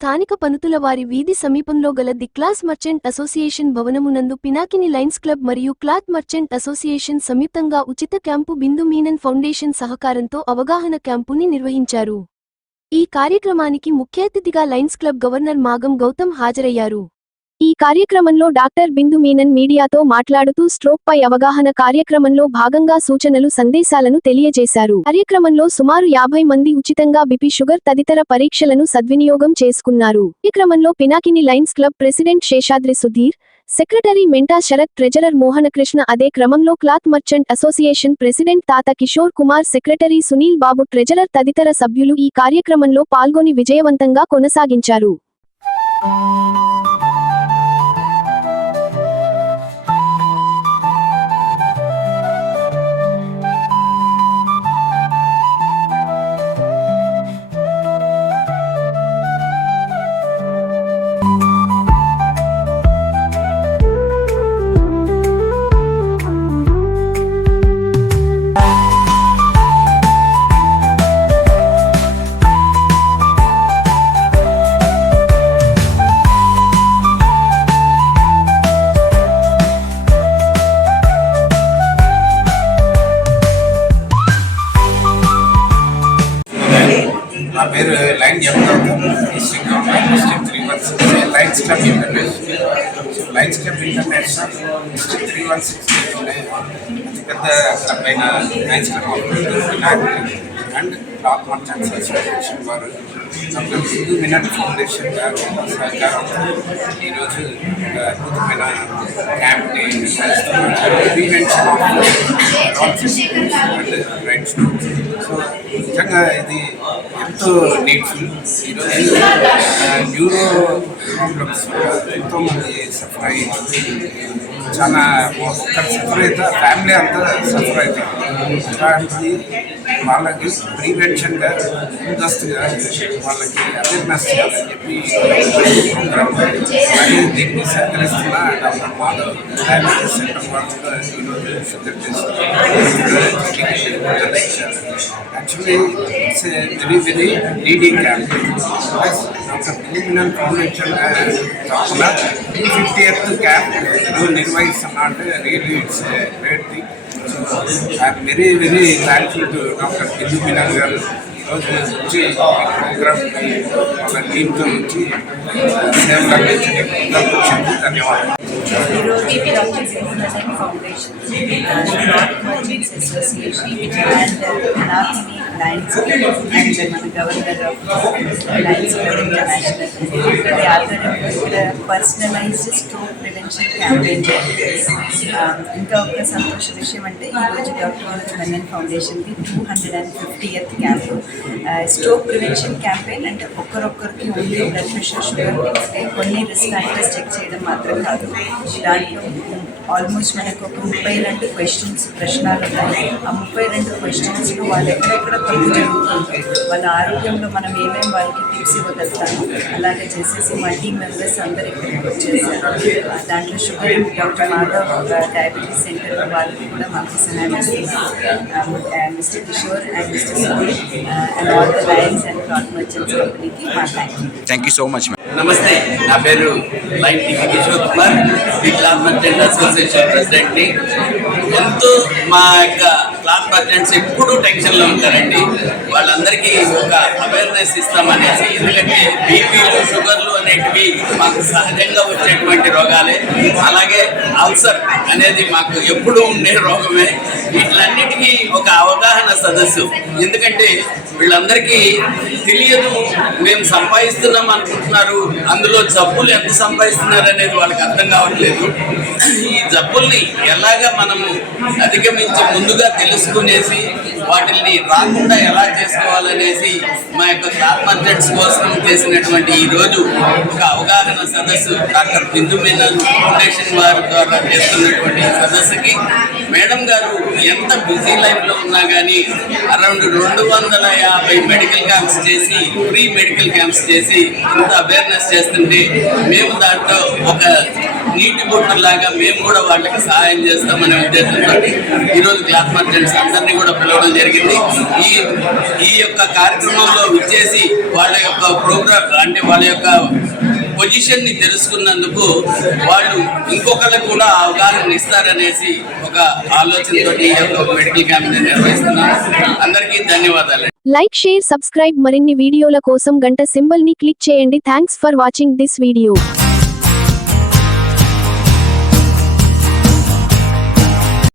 స్థానిక పనుతుల వారి వీధి సమీపంలో గల ది క్లాస్ మర్చెంట్ అసోసియేషన్ భవనమునందు పినాకిని లైన్స్ క్లబ్ మరియు క్లాత్ మర్చెంట్ అసోసియేషన్ సంయుక్తంగా ఉచిత క్యాంపు బిందు మీనన్ ఫౌండేషన్ సహకారంతో అవగాహన క్యాంపుని నిర్వహించారు. ఈ కార్యక్రమానికి ముఖ్య అతిథిగా Lions club governor Magam Gautam హాజరయ్యారు. ఈ కార్యక్రమంలో డాక్టర్ బిందు మీనన్ మీడియాతో మాట్లాడుతూ స్ట్రోక్ పై అవగాహన కార్యక్రమంలో భాగంగా సూచనలు సందేశాలను తెలియజేశారు. కార్యక్రమంలో సుమారు యాభై మంది ఉచితంగా బిపి షుగర్ తదితర పరీక్షలను సద్వినియోగం చేసుకున్నారు. కార్యక్రమంలో Pinakini Lions club president Seshadri Sudheer secretary Menta Sarath treasurer Mohanakrishna అదే క్రమంలో cloth merchant association president Tata Kishore Kumar secretary Sunil Babu treasurer తదితర సభ్యులు ఈ కార్యక్రమంలో పాల్గొని విజయవంతంగా కొనసాగించారు. పేరు లైన్ చెప్తాను district government district three one six lions club international. So lions club international district three one six అతిపెద్ద క్లబ్ అయిన lions club and top merchants association వారు. డాక్టర్ హిందూ మినట్ ఫౌండేషన్ గారు సహకారంతో ఈరోజు అద్భుతమైన క్యాంప్ని ఆఫ్ అండ్ రైట్ సో నిజంగా ఇది ఎంతో నీడ్ఫుల్ ఈరోజు న్యూరో ప్రాబ్లమ్స్ ఎంతోమంది సఫర్ అయ్యింది చాలా ఒక్కరు సఫర్ అయితే ఫ్యామిలీ అంతా సఫర్ అవుతుంది అలాంటిది వాళ్ళకి ప్రివెన్షన్గా ముందస్తుగా వాళ్ళకి అవేర్నెస్ చేయాలని చెప్పి ప్రోగ్రామ్ మరియు దీన్ని సహకరిస్తున్న డాక్టర్ మాధవ్ డయాబెటీస్ సెంటర్ వాళ్ళు కూడా ఈరోజు actually it's very leading leading camp plus doctor పిలిమినల్ foundation కాకుండా ఫిఫ్టీ ఎయిత్ క్యాంప్ నిర్వహిస్తున్నా అంటే really it's great thing I'm very very thankful to doctor Bindu Menon గారు ఈరోజు వచ్చి ప్రోగ్రామ్కి వాళ్ళ టీంతో వచ్చి సేవలు అందించడానికి ధన్యవాదాలు ఈరోజు డాక్టర్ సింహన్ ఫౌండేషన్ నాట్ మర్చెంట్స్ అసోసియేషన్ అండ్ నాథిని లయన్స్ అండ్ మన గవర్నర్ ఆఫ్ లయన్స్ ఇంటర్నేషనల్ ఇక్కడ పర్సనలైజ్డ్ స్ట్రోక్ ప్రివెన్షన్ క్యాంపెయిన్ ఇంకా ఒక సంతోష విషయం అంటే ఈరోజు డాక్టర్ మెనన్ ఫౌండేషన్కి two hundred and fifty eighth camp stroke prevention campaign అంటే ఒక్కరొక్కరికి ఓన్లీ బ్లడ్ ప్రెషర్ షుగర్ కొన్ని రిస్క్ ఫ్యాక్టర్స్ చెక్ చేయడం మాత్రం కాదు. దాంట్లో ఆల్మోస్ట్ మనకు ఒక ముప్పై రెండు క్వశ్చన్స్ ప్రశ్నలు ఉన్నాయి. ఆ ముప్పై రెండు క్వశ్చన్స్లో వాళ్ళు ఎక్కడెక్కడ తప్పు జరుగుతుంది వాళ్ళ ఆరోగ్యంలో మనం ఏమేమి వాళ్ళకి టిప్స్ ఇవ్వగలుగుతాము? అలాగే చేసేసి మా టీం మెంబర్స్ అందరు ఇక్కడికి వచ్చేసారు. దాంట్లో sugar doctor Madhav diabetes centre వాళ్ళకి కూడా మాకు సహాయం చేస్తున్నారు mister Kishore and mister Sudheer and all the lions and cloth merchants కంపెనీకి మా థ్యాంక్ యూ సో మచ్ నమస్తే నా పేరు light టికి Kishore Kumar. The cloth association ప్రెసిడెంట్ని. ఎంతో మా యొక్క క్లాత్ పర్జెంట్స్ ఎప్పుడూ టెన్షన్లో ఉంటారండి. వాళ్ళందరికీ ఒక అవేర్నెస్ ఇస్తామనేసి ఎందుకంటే బీపీలు షుగర్లు అనేటివి మాకు సహజంగా వచ్చేటువంటి రోగాలే. అలాగే అల్సర్ అనేది మాకు ఎప్పుడూ ఉండే రోగమే. వీటిలన్నిటికీ ఒక అవగాహన సదస్సు. ఎందుకంటే వీళ్ళందరికీ తెలియదు మేము సంపాదిస్తున్నాం అనుకుంటున్నారు అందులో జబ్బులు ఎంత సంపాదిస్తున్నారు అనేది వాళ్ళకి అర్థం కావట్లేదు. ఈ జబ్బుల్ని ఎలాగ మనము అధిగమించి ముందుగా తెలుసు escolhesse వాటిని రాకుండా ఎలా చేసుకోవాలనేసి మా యొక్క క్లాత్ మార్కెట్స్ కోసం చేసినటువంటి ఈ రోజు ఒక అవగాహన సదస్సు డాక్టర్ బిందు మీనన్ ఫౌండేషన్ వారి ద్వారా చేస్తున్నటువంటి సదస్సుకి మేడం గారు ఎంత బిజీ లైఫ్లో ఉన్నా కానీ అరౌండ్ రెండు వందల యాభై మెడికల్ క్యాంప్స్ చేసి ఫ్రీ మెడికల్ క్యాంప్స్ చేసి ఇంత అవేర్నెస్ చేస్తుంటే మేము దాంట్లో ఒక నీటి బొట్టులాగా మేము కూడా వాళ్ళకి సహాయం చేస్తామనే ఉద్దేశంతో ఈరోజు క్లాత్ మర్చెంట్స్ అందరినీ కూడా పిలవడం జరిగింది. ఈ ఈ యొక్క కార్యక్రమంలో విచ్చేసి వాళ్ళ యొక్క ప్రోగ్రామ్ అంటే వాళ్ళ యొక్క పొజిషన్ని తెలుసుకున్నందుకు వాళ్ళు ఇంకొకళ్ళకు కూడా అవగాహన ఇస్తారనేసి ఒక ఆలోచనతో ఈ యొక్క మెడికల్ క్యాంప్ నిర్వహిస్తున్నాను అందరికీ ధన్యవాదాలు. లైక్ షేర్ సబ్స్క్రైబ్ మరిన్ని వీడియోల కోసం గంట సింబల్ని క్లిక్ చేయండి. Thanks for watching this video.